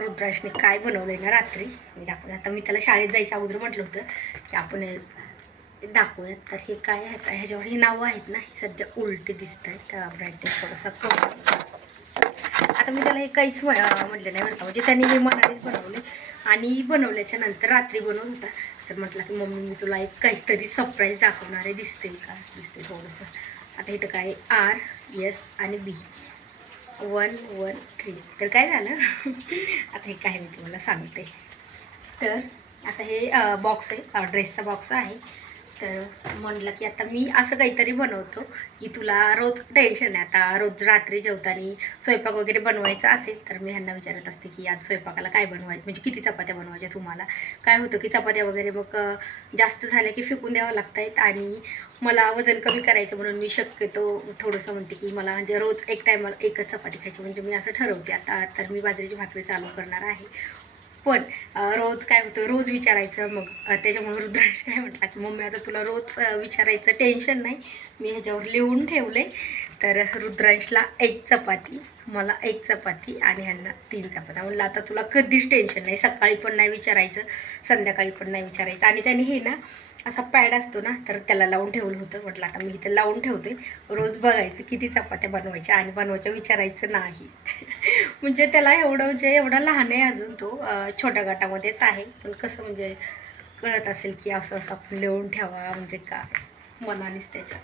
रुद्राशने काय बनवलं आहे ना रात्री मी दाखवते. आता मी त्याला शाळेत जायच्या अगोदर म्हटलं होतं की आपण दाखवूयात. तर हे काय आहे, ह्याच्यावर ही नावं आहेत ना, ही सध्या उलटी दिसत आहेत. त्या ब्राईटनेस थोडासा कमी. आता मी त्याला हे काहीच म्हटलं नाही बरं का, म्हणजे त्यांनी हे मनानेच बनवले. आणि बनवल्याच्या नंतर रात्री बनवत होता तर म्हटलं की मम्मी मी तुला एक काहीतरी सरप्राईज दाखवणार आहे, दिसते का? दिसते थोडंसं. आता इथं काय R, S आणि B 1 1 3. तर काय झालं आता हे काय मी तुम्हाला सांगते. तर आता हे बॉक्स आहे, ड्रेसचा बॉक्स आहे. तर म्हटलं की आता मी असं काहीतरी बनवतो की तुला रोज टेन्शन आहे. आता रोज रात्री जेवताना स्वयंपाक वगैरे बनवायचा असेल तर मी ह्यांना विचारत असते की आज स्वयंपाकाला काय बनवायचं, म्हणजे किती चपात्या बनवायच्या तुम्हाला. काय होतं की चपात्या वगैरे मग जास्त झाल्या की फेकून द्यावं लागत आहेत. आणि मला वजन कमी करायचं म्हणून मी शक्यतो थोडंसं म्हणते की मला म्हणजे रोज एक टायमाला एकच चपाती खायची, म्हणजे मी असं ठरवते. आता तर मी बाजरीची भाकरी चालू करणार आहे. पण रोज काय होतं, रोज विचारायचं. मग त्याच्यामुळे रुद्रांश काय म्हटला की मम्मी आता तुला रोज विचारायचं टेन्शन नाही, मी ह्याच्यावर लिहून ठेवले. तर रुद्रांशला 1 चपाती, मला 1 चपाती आणि ह्यांना 3 चपात्या. म्हणलं आता तुला कधीच टेन्शन नाही, सकाळी पण नाही विचारायचं, संध्याकाळी पण नाही विचारायचं. आणि त्याने हे ना असा पॅड असतो ना, तर त्याला लावून ठेवलं होतं. म्हटलं आता मी इथं लावून ठेवते, रोज बघायचं किती चपात्या बनवायच्या आणि बनवायच्या विचारायचं नाही. म्हणजे त्याला एवढं, म्हणजे एवढा लहान आहे अजून तो, छोट्या गटामध्येच आहे. पण कसं म्हणजे कळत असेल की असं असं आपण लिहून ठेवा म्हणजे काय, मनानेच त्याच्या